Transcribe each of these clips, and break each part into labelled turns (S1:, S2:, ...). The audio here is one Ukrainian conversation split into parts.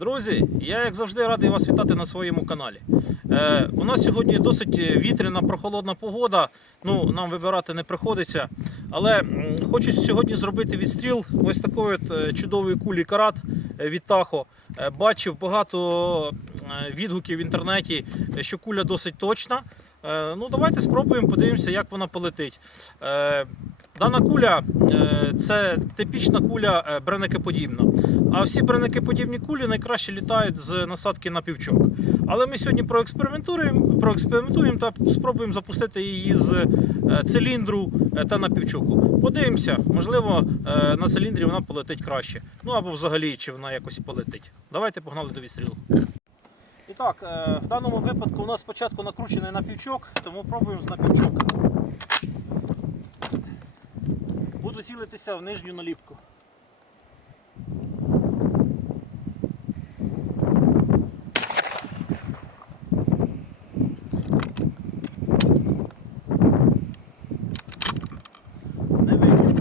S1: Друзі, я як завжди радий вас вітати на своєму каналі. Е, у нас сьогодні досить вітряна, прохолодна погода. Ну, нам вибирати не приходиться. Але хочу сьогодні зробити відстріл ось такої от е, чудової кулі карат е, від Tahoe. Е, Бачив багато відгуків в інтернеті, що куля досить точна. Ну, давайте спробуємо, подивимося, як вона полетить. Дана куля е, це типічна куля е. А всі бренекоподібні кулі найкраще літають з насадки на півчок. Але ми сьогодні проекспериментуємо, проекспериментуємо та спробуємо запустити її з е, циліндру та на півчоку. Подивимося, можливо, на циліндрі вона полетить краще. Ну або взагалі, чи вона якось полетить. Давайте погнали до відстрілу. І так, в даному випадку у нас спочатку накручений напівчок, тому пробуємо з напівчока. Буду цілитися в нижню наліпку. Не вийде.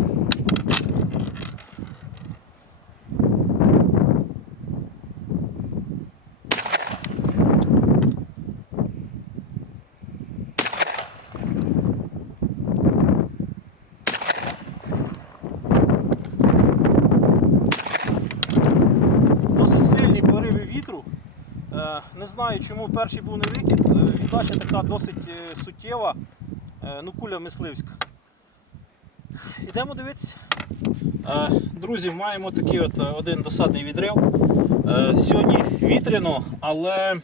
S1: Досить сильні пориви вітру. Е, Не знаю, чому перший був не викид. Е, Віддача така досить е, суттєва. Е, Ну, куля мисливська. Ідемо дивитися. Е, Друзі, маємо такий от е, один досадний відрив. Е, Сьогодні вітряно, але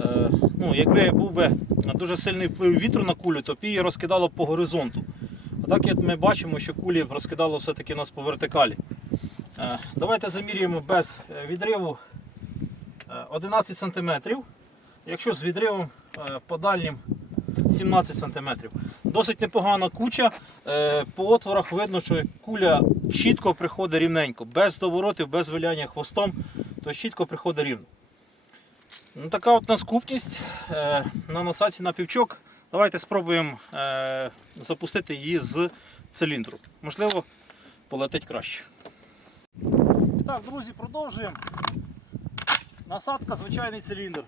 S1: е, ну, якби був би дуже сильний вплив вітру на кулю, то б її розкидало по горизонту. А так як ми бачимо, що кулі розкидало все-таки нас по вертикалі. Е, Давайте замірюємо без е, відриву е, 11 см. Якщо з відривом е, по дальнім 17 см. Досить непогана куча. Е, По отворах видно, що куля чітко приходить рівненько, без доворотів, без виляння хвостом, то чітко приходить рівно. Ну, така от наскупність е, на насадці на півчок. Давайте спробуємо запустити її з циліндру. Можливо, полетить краще. Так, друзі, продовжуємо. Насадка, звичайний циліндр.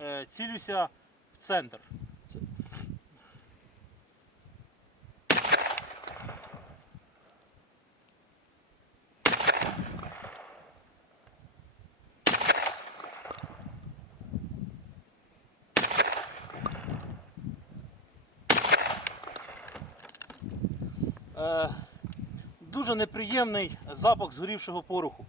S1: Е, Цілюся в центр. Е, Дуже неприємний запах згорівшого пороху.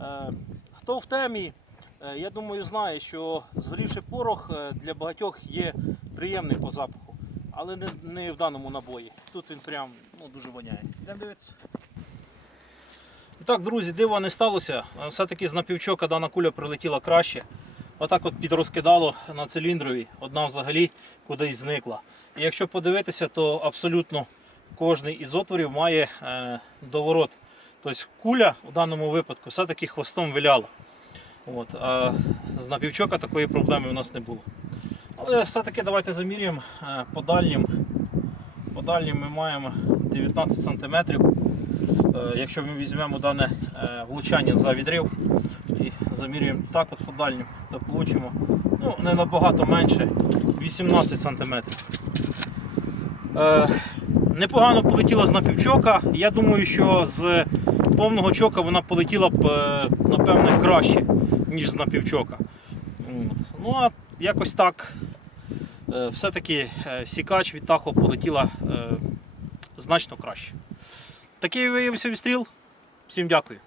S1: Е, Хто в темі, е, я думаю, знає, що згорівший порох е, для багатьох є приємний по запаху, але не, не в даному набої. Тут він прям ну, дуже воняє. Йдемо дивитися. І так, друзі, дива не сталося. Е, Все-таки з напівчока дана куля прилетіла краще. Отак от підрозкидало на циліндрові, одна взагалі кудись зникла. І якщо подивитися, то абсолютно кожний із отворів має е, доворот. Тобто куля в даному випадку все-таки хвостом виляла. От, а з напівчока такої проблеми у нас не було. Але все-таки давайте замірюємо е, по дальнім. По дальнім ми маємо 19 см. Е, якщо ми візьмемо дане влучання за відрив і замірюємо так от по дальнім, то получимо ну, не набагато менше 18 см. Е, непогано полетіла з напівчока. Я думаю, що з повного чока вона полетіла б напевне напевно краще, ніж з напівчока. Ну а якось так. е, Все-таки е, сікач від тахо полетіла е, значно краще. Такий виявився відстріл. Всім дякую.